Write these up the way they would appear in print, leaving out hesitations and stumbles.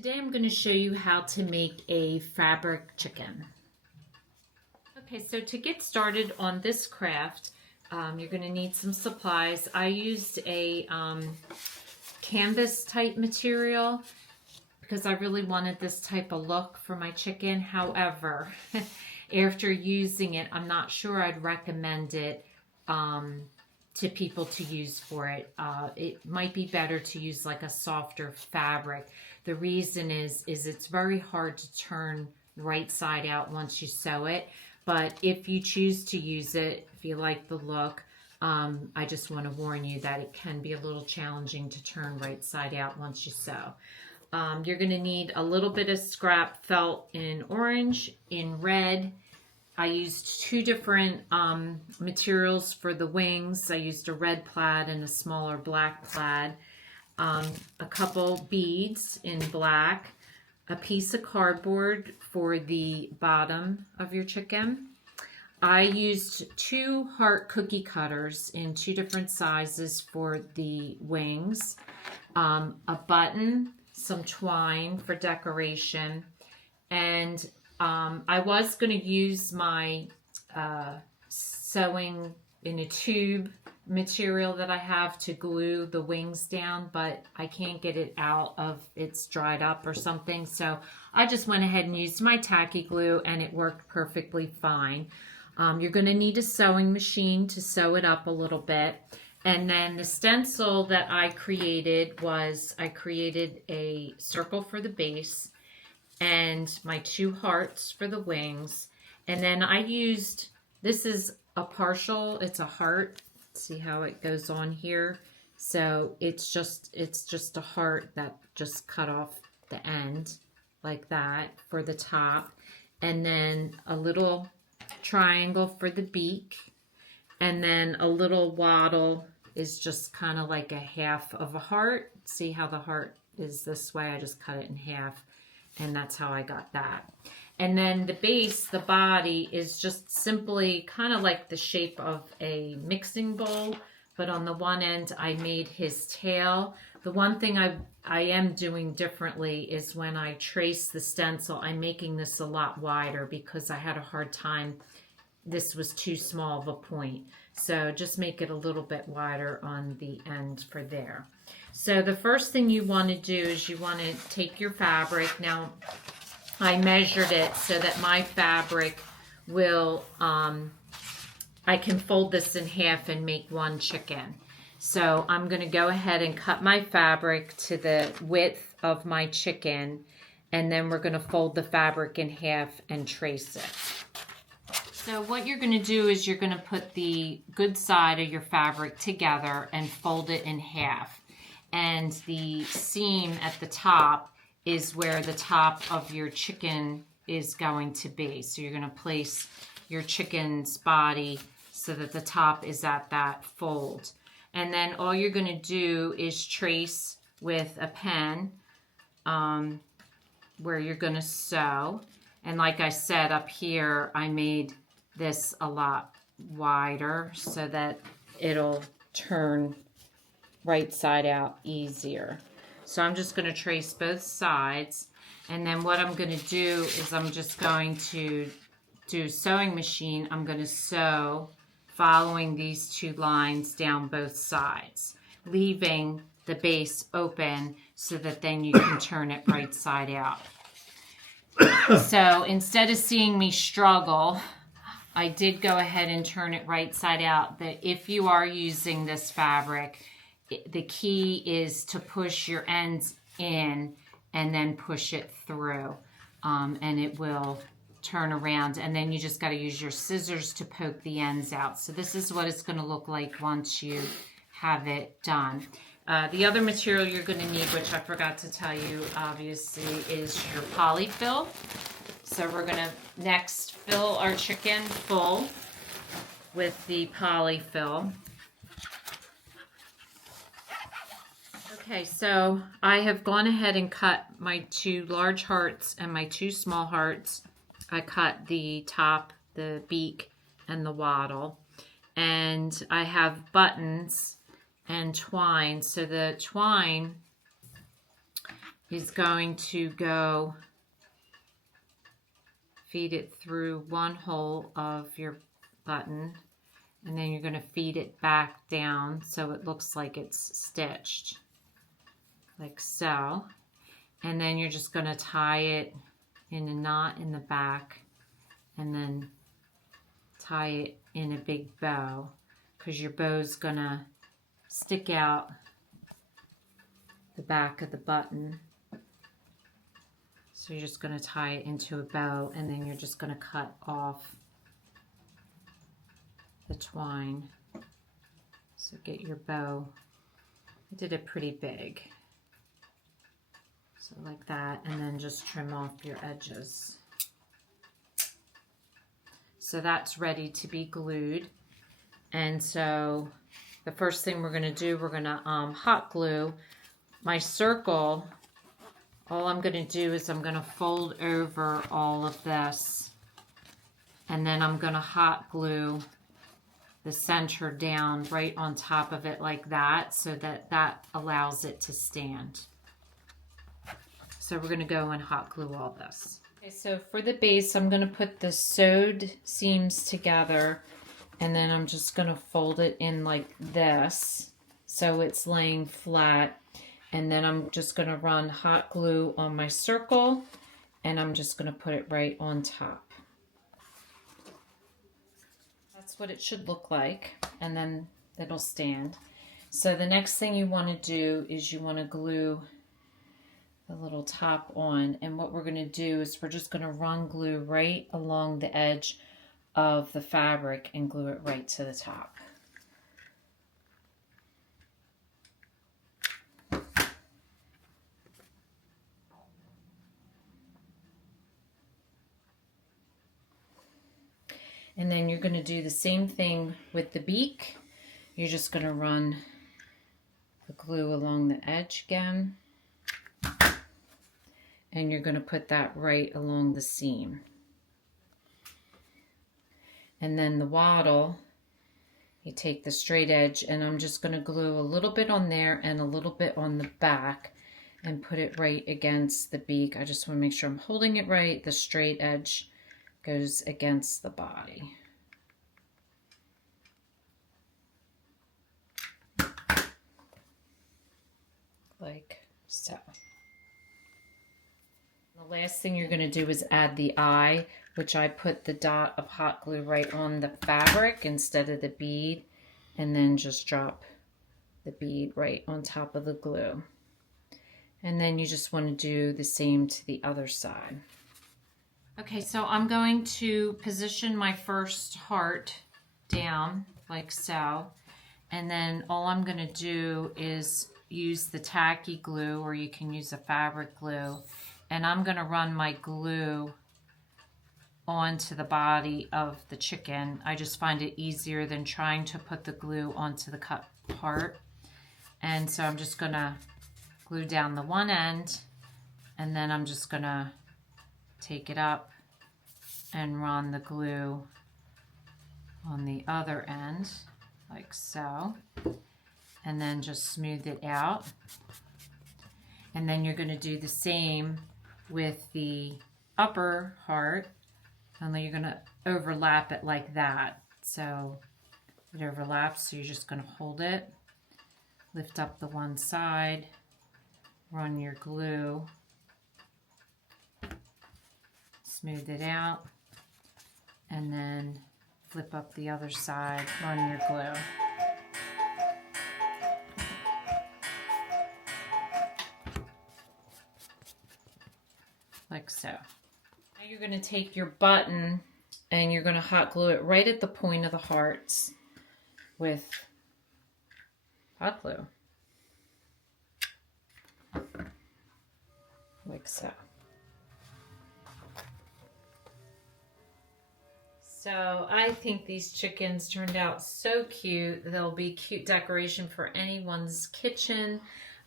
Today I'm going to show you how to make a fabric chicken. Okay, so to get started on this craft, you're going to need some supplies. I used a canvas type material because I really wanted this type of look for my chicken. However, after using it, I'm not sure I'd recommend it to people to use for it. It might be better to use like a softer fabric. The reason is it's very hard to turn right side out once you sew it. But if you choose to use it, if you like the look, I just want to warn you that it can be a little challenging to turn right side out once you sew. You're going to need a little bit of scrap felt in orange, in red. I used two different materials for the wings. I used a red plaid and a smaller black plaid. A couple beads in black. A piece of cardboard for the bottom of your chicken. I used two heart cookie cutters in two different sizes for the wings. A button, some twine for decoration, and I was going to use my sewing in a tube material that I have to glue the wings down, but I can't get it out of it's dried up or something. So I just went ahead and used my tacky glue and it worked perfectly fine. You're going to need a sewing machine to sew it up a little bit. And then the stencil that I created was, I created a circle for the base and my two hearts for the wings. And then I used, this is a partial, it's a heart. See how it goes on here? So it's just a heart that just cut off the end like that for the top. And then a little triangle for the beak. And then a little wattle is just kind of like a half of a heart. See how the heart is this way? I just cut it in half. And that's how I got that. And then the base, the body, is just simply kind of like the shape of a mixing bowl. But on the one end, I made his tail. The one thing I am doing differently is when I trace the stencil, I'm making this a lot wider because I had a hard time. This was too small of a point. So just make it a little bit wider on the end for there. So the first thing you want to do is you want to take your fabric. Now, I measured it so that my fabric will, I can fold this in half and make one chicken. So I'm going to go ahead and cut my fabric to the width of my chicken, and then we're going to fold the fabric in half and trace it. So what you're going to do is you're going to put the good side of your fabric together and fold it in half. And the seam at the top is where the top of your chicken is going to be. So you're going to place your chicken's body so that the top is at that fold. And then all you're going to do is trace with a pen where you're going to sew. And like I said up here, I made this a lot wider so that it'll turn right side out easier. So I'm just going to trace both sides, and then what I'm going to do is I'm just going to do sewing machine. I'm going to sew following these two lines down both sides, leaving the base open so that then you can turn it right side out. So instead of seeing me struggle, I did go ahead and turn it right side out. That if you are using this fabric, the key is to push your ends in and then push it through, and it will turn around, and then you just got to use your scissors to poke the ends out. So this is what it's going to look like once you have it done. The other material you're going to need, which I forgot to tell you, obviously, is your polyfill. So we're going to next fill our chicken full with the polyfill. Okay, so I have gone ahead and cut my two large hearts and my two small hearts. I cut the top, the beak, and the wattle. And I have buttons and twine. So the twine is going to go feed it through one hole of your button, and then you're going to feed it back down so it looks like it's stitched, like so. And then you're just going to tie it in a knot in the back and then tie it in a big bow, because your bow's going to stick out the back of the button. So you're just going to tie it into a bow, and then you're just going to cut off the twine. So get your bow. I did it pretty big. So like that, and then just trim off your edges. So that's ready to be glued. And so the first thing we're going to do, we're going to hot glue my circle. All I'm going to do is I'm going to fold over all of this, and then I'm going to hot glue the center down right on top of it like that, so that that allows it to stand. So we're going to go and hot glue all this. Okay, so for the base, I'm going to put the sewed seams together, and then I'm just going to fold it in like this so it's laying flat. And then I'm just going to run hot glue on my circle, and I'm just going to put it right on top. That's what it should look like, and then it'll stand. So the next thing you want to do is you want to glue the little top on, and what we're going to do is we're just going to run glue right along the edge of the fabric and glue it right to the top. And then you're going to do the same thing with the beak. You're just going to run the glue along the edge again. And you're going to put that right along the seam. And then the wattle, you take the straight edge, and I'm just going to glue a little bit on there and a little bit on the back and put it right against the beak. I just want to make sure I'm holding it right. The straight edge goes against the body. Like so. The last thing you're going to do is add the eye, which I put the dot of hot glue right on the fabric instead of the bead, and then just drop the bead right on top of the glue. And then you just want to do the same to the other side. Okay, so I'm going to position my first heart down like so, and then all I'm going to do is use the tacky glue, or you can use a fabric glue, and I'm going to run my glue onto the body of the chicken. I just find it easier than trying to put the glue onto the cut part. And so I'm just going to glue down the one end, and then I'm just going to take it up and run the glue on the other end like so, and then just smooth it out. And then you're going to do the same with the upper heart, only you're going to overlap it like that, so it overlaps. So you're just going to hold it, lift up the one side, run your glue, smooth it out, and then flip up the other side, run your glue. Like so. Now you're going to take your button and you're going to hot glue it right at the point of the hearts with hot glue. Like so. So I think these chickens turned out so cute. They'll be cute decoration for anyone's kitchen.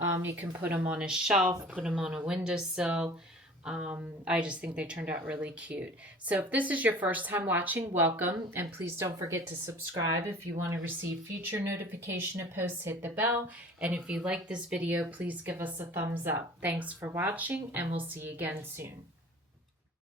You can put them on a shelf, put them on a windowsill. I just think they turned out really cute. So if this is your first time watching, welcome. And please don't forget to subscribe. If you want to receive future notification of posts, hit the bell. And if you like this video, please give us a thumbs up. Thanks for watching, and we'll see you again soon.